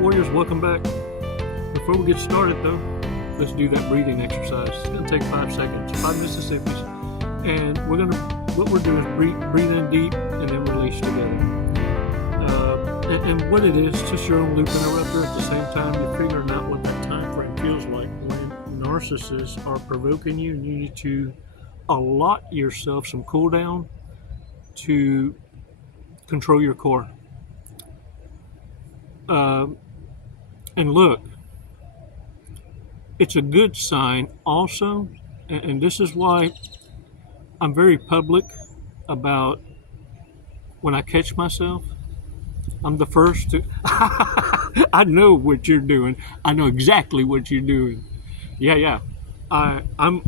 Warriors, welcome back. Before we get started though, let's do that breathing exercise. It's going to take 5 seconds, 5 Mississippis. And what we're doing is breathe in deep and then release together. And what it is, just your own loop interrupter. At the same time, you're figuring out what that time frame feels like when narcissists are provoking you, and you need to allot yourself some cool down to control your core. And look, it's a good sign also, and this is why I'm very public about when I catch myself. I'm the first to, I know what you're doing. I know exactly what you're doing. Yeah. I'm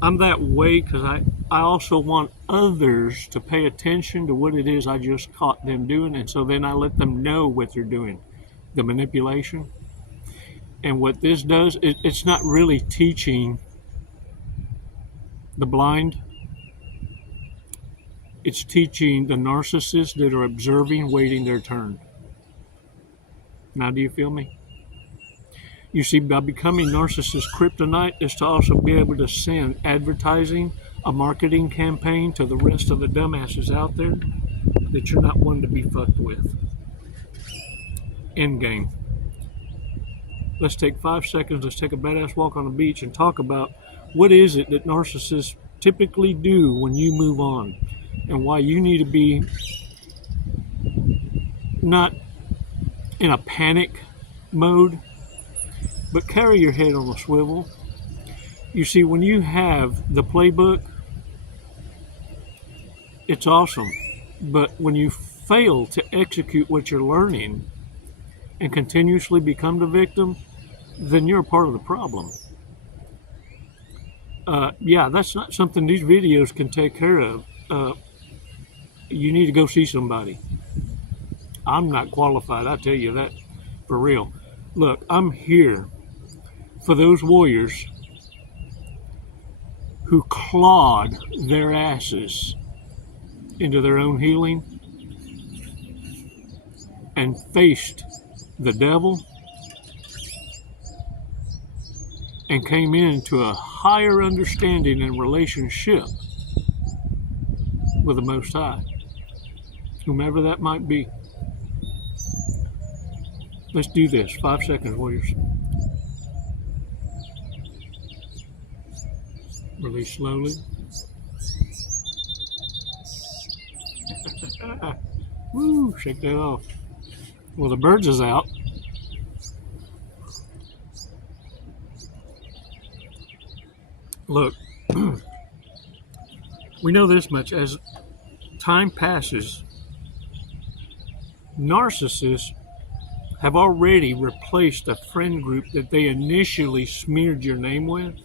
that way because I also want others to pay attention to what it is I just caught them doing, and so then I let them know what they're doing, the manipulation. And what this does, it's not really teaching the blind. It's teaching the narcissists that are observing, waiting their turn. Now, do you feel me? You see, by becoming narcissist kryptonite is to also be able to send advertising, a marketing campaign to the rest of the dumbasses out there that you're not one to be fucked with. End game. Let's take 5 seconds. Let's take a badass walk on the beach and talk about what is it that narcissists typically do when you move on, and why you need to be not in a panic mode, but carry your head on a swivel. You see, when you have the playbook, it's awesome. But when you fail to execute what you're learning and continuously become the victim, then you're a part of the problem. That's not something these videos can take care of. You need to go see somebody. I'm not qualified, I tell you that for real. Look, I'm here for those warriors who clawed their asses into their own healing and faced the devil and came into a higher understanding and relationship with the Most High, whomever that might be. Let's do this. 5 seconds, warriors. Release slowly. Woo, shake that off. Well, the birds is out. Look, we know this much. As time passes, narcissists have already replaced a friend group that they initially smeared your name with.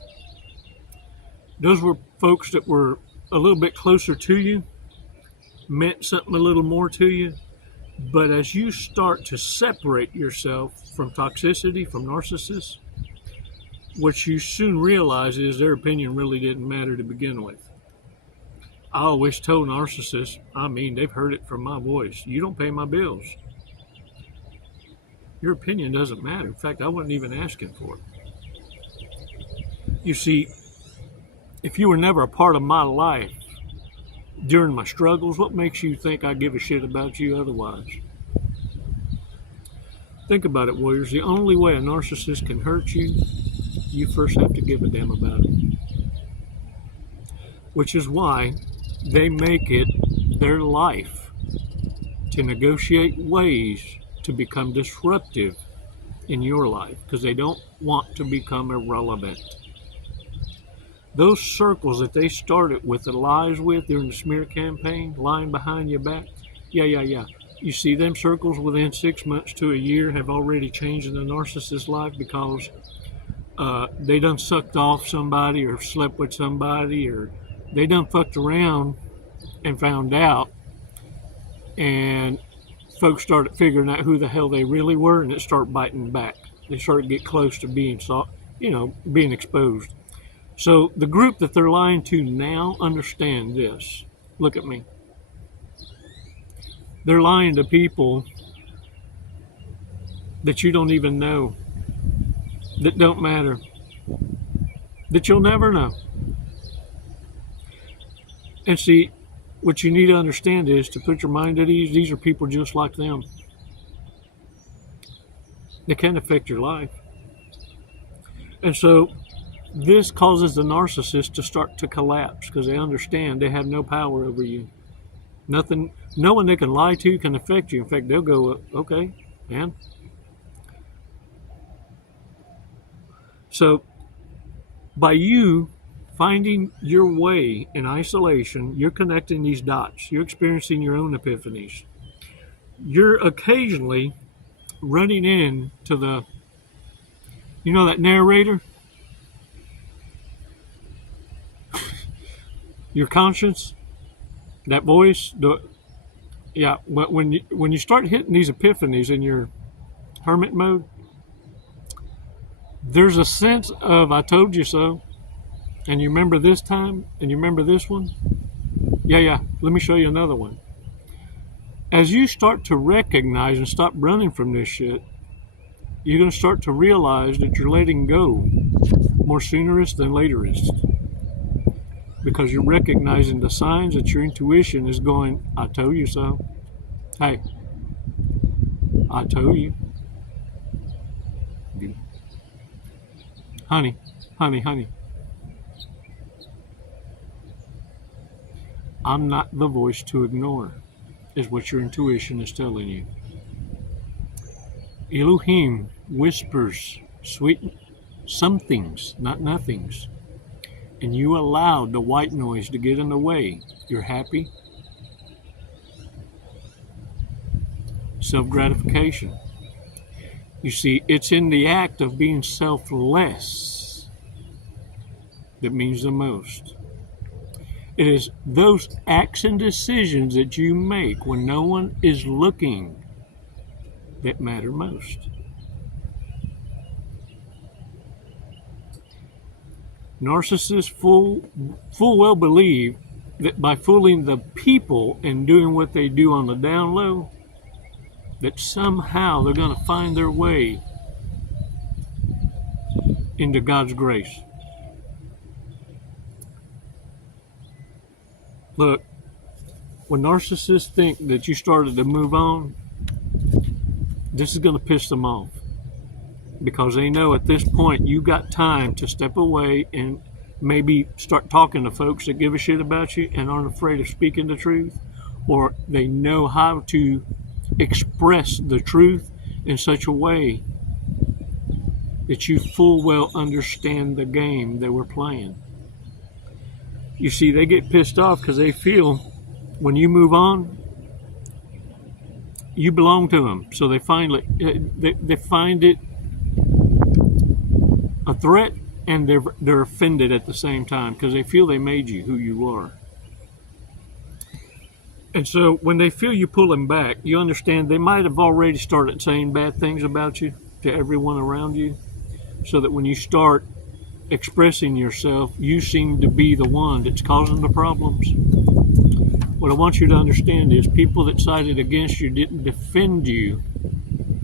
Those were folks that were a little bit closer to you, meant something a little more to you. But as you start to separate yourself from toxicity, from narcissists, what you soon realize is their opinion really didn't matter to begin with. I always told narcissists, they've heard it from my voice, you don't pay my bills. Your opinion doesn't matter. In fact, I wasn't even asking for it. You see, if you were never a part of my life during my struggles, what makes you think I give a shit about you otherwise? Think about it, warriors. The only way a narcissist can hurt you, you first have to give a damn about it. Which is why they make it their life to negotiate ways to become disruptive in your life, because they don't want to become irrelevant. Those circles that they started with the lies with during the smear campaign, lying behind your back, yeah. You see, them circles within 6 months to a year have already changed in the narcissist's life because they done sucked off somebody or slept with somebody, or they done fucked around and found out, and folks started figuring out who the hell they really were, and it started biting back. They started to get close to being exposed. So the group that they're lying to now understand this. Look at me. They're lying to people that you don't even know, that don't matter, that you'll never know. And see, what you need to understand is to put your mind at ease. These are people just like them. They can affect your life. And so this causes the narcissist to start to collapse because they understand they have no power over you. Nothing, no one they can lie to can affect you. In fact, they'll go, okay, man. So by you finding your way in isolation, you're connecting these dots. You're experiencing your own epiphanies. You're occasionally running into the, that narrator? Your conscience? That voice? When you start hitting these epiphanies in your hermit mode, there's a sense of, I told you so. And you remember this time? And you remember this one? Yeah. Let me show you another one. As you start to recognize and stop running from this shit, you're going to start to realize that you're letting go more soonerist than laterist. Because you're recognizing the signs that your intuition is going, I told you so. Hey, I told you. Honey. I'm not the voice to ignore, is what your intuition is telling you. Elohim whispers sweet somethings, not nothings. And you allowed the white noise to get in the way. You're happy. Self-gratification. You see, it's in the act of being selfless that means the most. It is those acts and decisions that you make when no one is looking that matter most. Narcissists full well believe that by fooling the people and doing what they do on the down low, that somehow they're going to find their way into God's grace. Look, when narcissists think that you started to move on, this is going to piss them off. Because they know at this point you got time to step away and maybe start talking to folks that give a shit about you and aren't afraid of speaking the truth, or they know how to express the truth in such a way that you full well understand the game that we're playing. You see, they get pissed off because they feel when you move on, you belong to them. So they find it a threat, and they're offended at the same time because they feel they made you who you are. And so when they feel you pull them back, you understand they might have already started saying bad things about you to everyone around you, so that when you start expressing yourself, you seem to be the one that's causing the problems. What I want you to understand is people that sided against you didn't defend you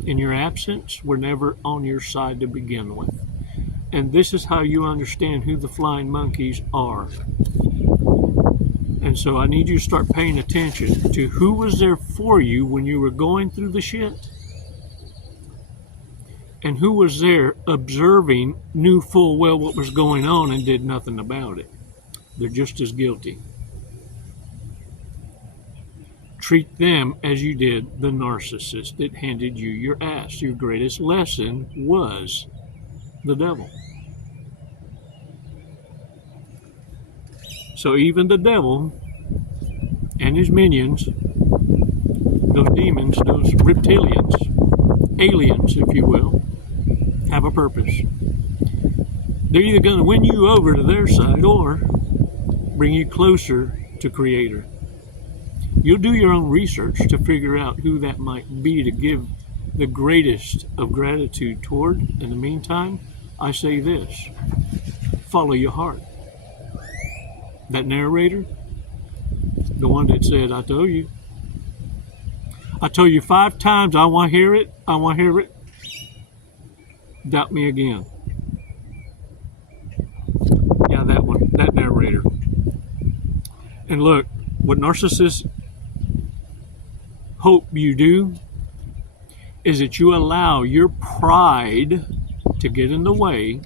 in your absence, were never on your side to begin with. And this is how you understand who the flying monkeys are. And so I need you to start paying attention to who was there for you when you were going through the shit, and who was there observing, knew full well what was going on and did nothing about it. They're just as guilty. Treat them as you did the narcissist that handed you your ass. Your greatest lesson was the devil. So even the devil and his minions, those demons, those reptilians, aliens, if you will, have a purpose. They're either going to win you over to their side or bring you closer to Creator. You'll do your own research to figure out who that might be to give the greatest of gratitude toward. In the meantime, I say this: follow your heart. That narrator, the one that said, I told you 5 times, I want to hear it, Doubt me again. Yeah, that one, that narrator. And look, what narcissists hope you do is that you allow your pride to get in the way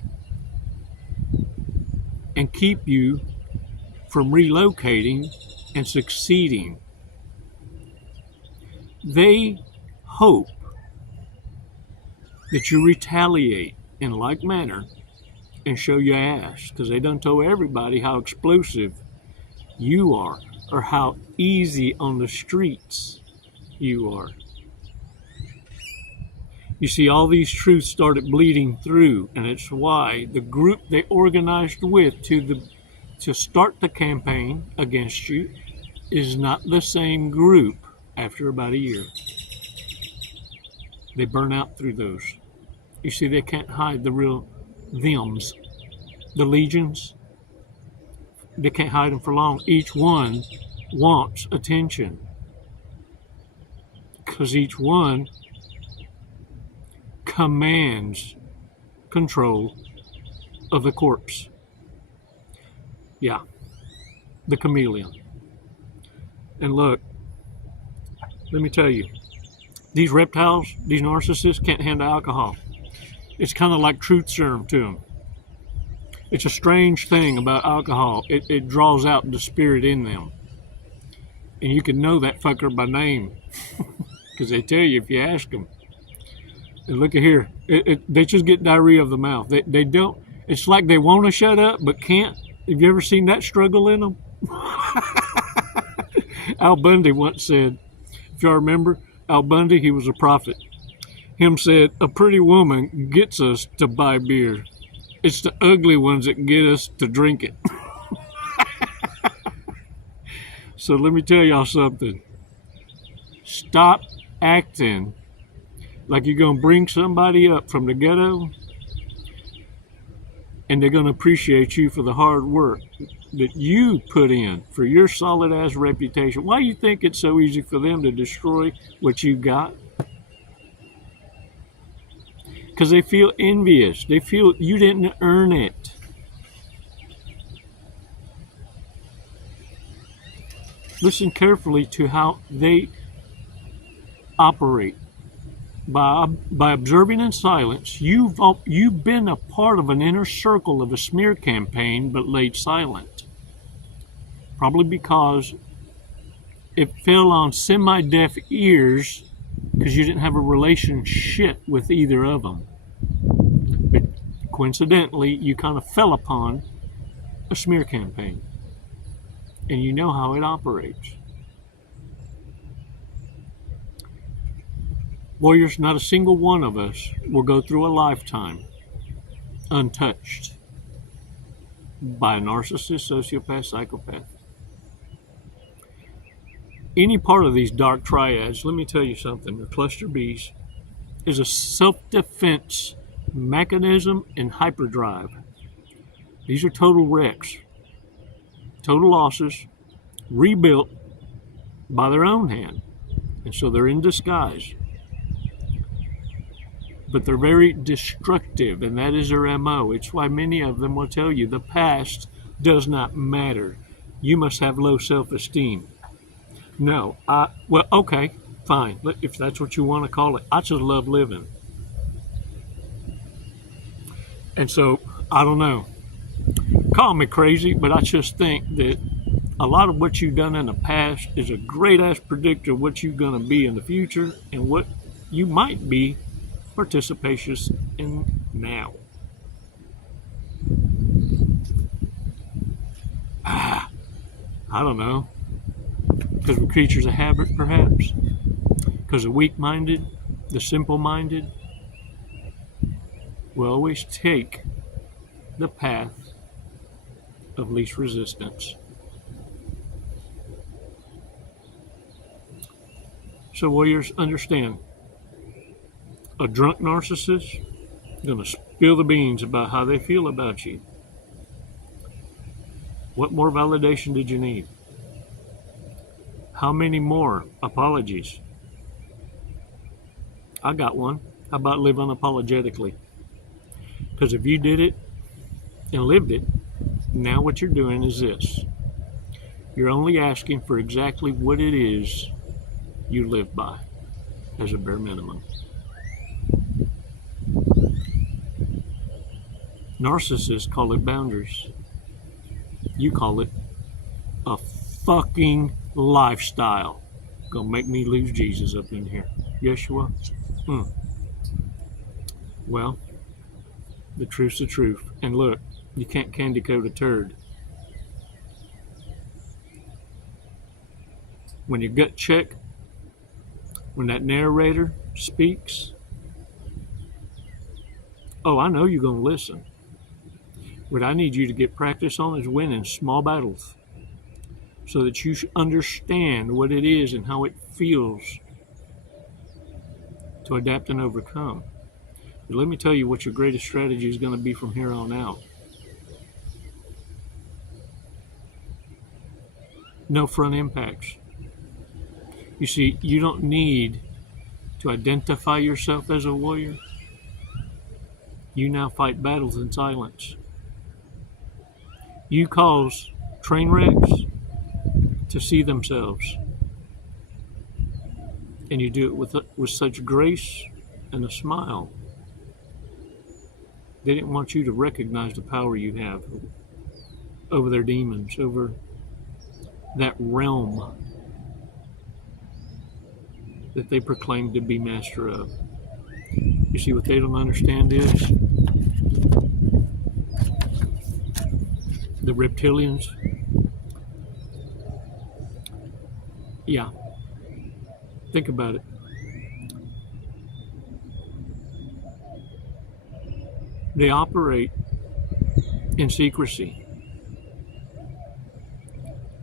and keep you from relocating and succeeding. They hope that you retaliate in like manner and show your ass, because they done told everybody how explosive you are or how easy on the streets you are. You see, all these truths started bleeding through, and it's why the group they organized with to start the campaign against you is not the same group after about a year. They burn out through those. You see, they can't hide the real thems, the legions. They can't hide them for long. Each one wants attention because each one commands control of the corpse. Yeah, the chameleon. And look, let me tell you, these reptiles, these narcissists can't handle alcohol. It's kind of like truth serum to them. It's a strange thing about alcohol. It draws out the spirit in them. And you can know that fucker by name because they tell you if you ask them. And look at here. They just get diarrhea of the mouth. They don't. It's like they want to shut up but can't. Have you ever seen that struggle in them? Al Bundy once said, if y'all remember, Al Bundy, he was a prophet. Him said, a pretty woman gets us to buy beer. It's the ugly ones that get us to drink it. So let me tell y'all something. Stop acting like you're going to bring somebody up from the ghetto and they're going to appreciate you for the hard work that you put in for your solid ass reputation. Why do you think it's so easy for them to destroy what you got? Because they feel envious. They feel you didn't earn it. Listen carefully to how they operate. By observing in silence, you've been a part of an inner circle of a smear campaign, but laid silent. Probably because it fell on semi-deaf ears because you didn't have a relationship with either of them. But coincidentally, you kind of fell upon a smear campaign. And you know how it operates. Warriors, not a single one of us will go through a lifetime untouched by a narcissist, sociopath, psychopath. Any part of these dark triads, let me tell you something, the cluster Bs, is a self-defense mechanism and hyperdrive. These are total wrecks, total losses, rebuilt by their own hand. And so they're in disguise. But they're very destructive, and that is their MO. It's why many of them will tell you the past does not matter. You must have low self-esteem. No, well, okay, fine. If that's what you want to call it. I just love living. And so, I don't know. Call me crazy, but I just think that a lot of what you've done in the past is a great-ass predictor of what you're going to be in the future and what you might be participatious in now. I don't know. Because we're creatures of habit, perhaps. Because the weak-minded, the simple-minded, will always take the path of least resistance. So warriors, understand, a drunk narcissist is going to spill the beans about how they feel about you. What more validation did you need? How many more apologies? I got one. How about live unapologetically? Because if you did it and lived it, now what you're doing is this. You're only asking for exactly what it is you live by as a bare minimum. Narcissists call it boundaries. You call it a fucking lifestyle. Gonna make me lose Jesus up in here. Yeshua? Well, the truth's the truth. And look, you can't candy coat a turd. When your gut check, when that narrator speaks, oh, I know you're going to listen. What I need you to get practice on is winning small battles so that you understand what it is and how it feels to adapt and overcome. But let me tell you what your greatest strategy is going to be from here on out. No front impacts. You see, you don't need to identify yourself as a warrior. You now fight battles in silence. You cause train wrecks to see themselves. And you do it with such grace and a smile. They didn't want you to recognize the power you have over their demons, over that realm that they proclaim to be master of. You see, what they don't understand is the reptilians. Yeah. Think about it. They operate in secrecy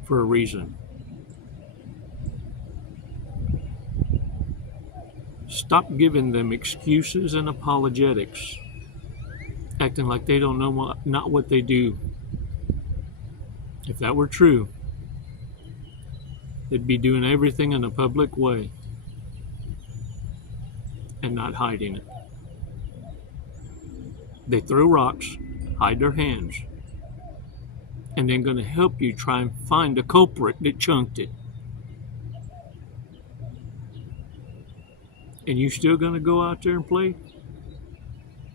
for a reason. Stop giving them excuses and apologetics, acting like they don't know not what they do. If that were true, they'd be doing everything in a public way and not hiding it. They throw rocks, hide their hands, and then going to help you try and find the culprit that chunked it. And you still going to go out there and play?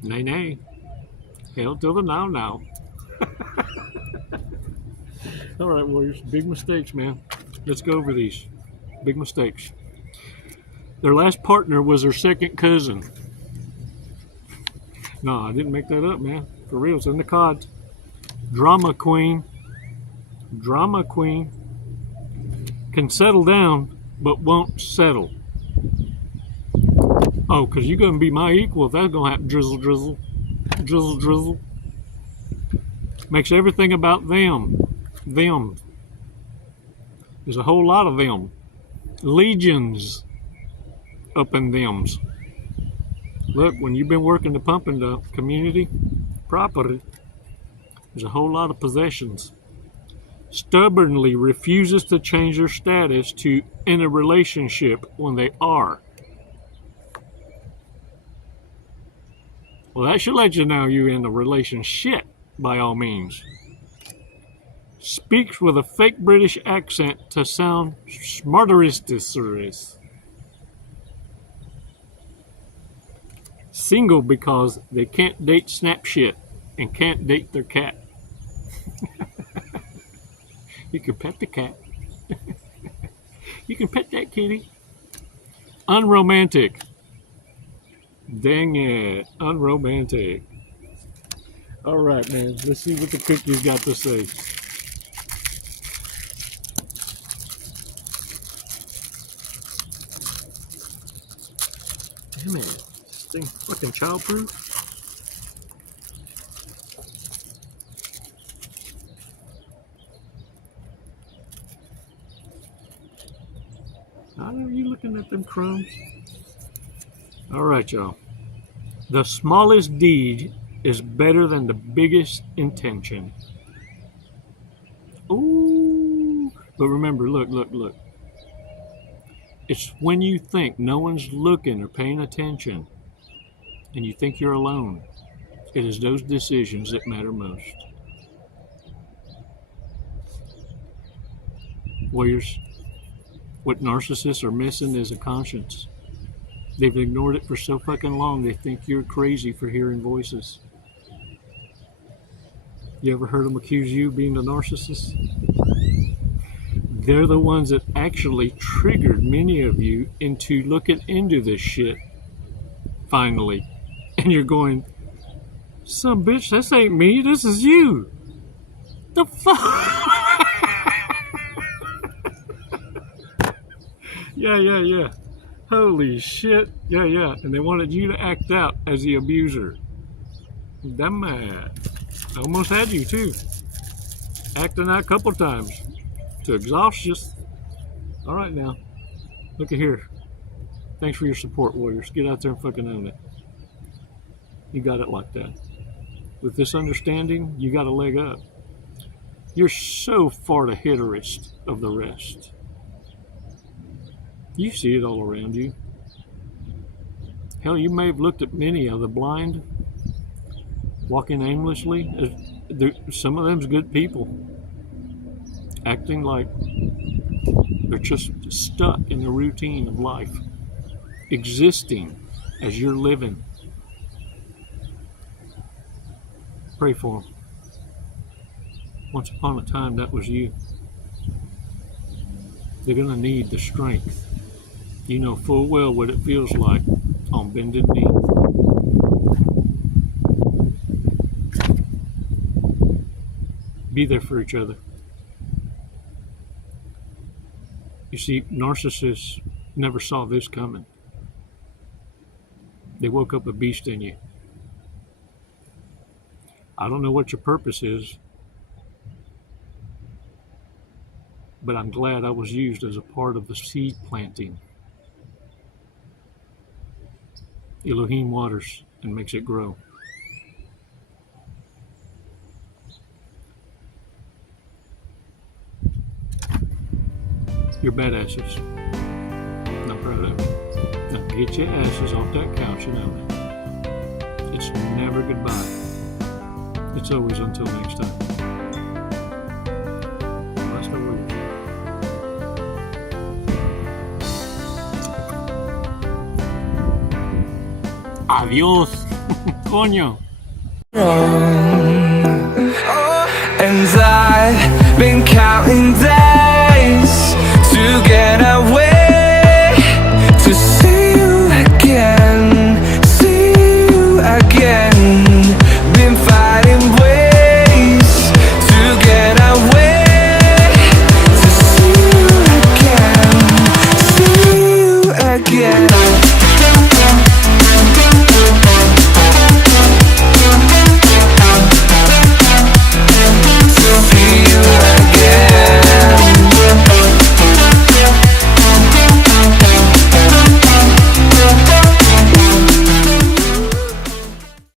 Nay, nay. Hell to the now. All right, warriors. Big mistakes, man. Let's go over these. Big mistakes. Their last partner was their second cousin. No, I didn't make that up, man. For real, it's in the cards. Drama queen. Drama queen. Can settle down, but won't settle. Oh, because you're going to be my equal. That's going to happen. Drizzle, drizzle. Drizzle, drizzle. Makes everything about them. Them. There's a whole lot of them. Legions up in thems. Look, when you've been working to pump in the community property, there's a whole lot of possessions. Stubbornly refuses to change their status to in a relationship when they are. Well, that should let you know you're in a relationship, by all means. Speaks with a fake British accent to sound smarteristic. Single because they can't date Snapshit and can't date their cat. You can pet the cat. You can pet that kitty. Unromantic. Dang it, unromantic. All right, man, let's see what the cookies got to say. Damn it, this thing fucking childproof. How are you looking at them crumbs? All right, y'all. The smallest deed is better than the biggest intention. Ooh. But remember, look. It's when you think no one's looking or paying attention and you think you're alone. It is those decisions that matter most. Warriors, what narcissists are missing is a conscience. They've ignored it for so fucking long, they think you're crazy for hearing voices. You ever heard them accuse you of being a narcissist? They're the ones that actually triggered many of you into looking into this shit, finally. And you're going, some bitch, this ain't me, this is you. The fuck? Yeah. Holy shit. Yeah. And they wanted you to act out as the abuser. Damn mad. I almost had you too. Acting out a couple times. To exhaust you. All right now. Look at here. Thanks for your support, Warriors. Get out there and fucking own it. You got it like that. With this understanding, you got a leg up. You're so far the hitterist of the rest. You see it all around you. Hell, you may have looked at many of the blind walking aimlessly. Some of them's good people, acting like they're just stuck in the routine of life, existing as you're living. Pray for them. Once upon a time, that was you. They're going to need the strength. You know full well what it feels like on bended knee. Be there for each other. You see, narcissists never saw this coming. They woke up a beast in you. I don't know what your purpose is, but I'm glad I was used as a part of the seed planting. Elohim waters and makes it grow. You're badasses. Not proud of it. Now get your asses off that couch and own it. It's never goodbye. It's always until next time. That's the word. Adiós, coño. And I've been counting days to get away.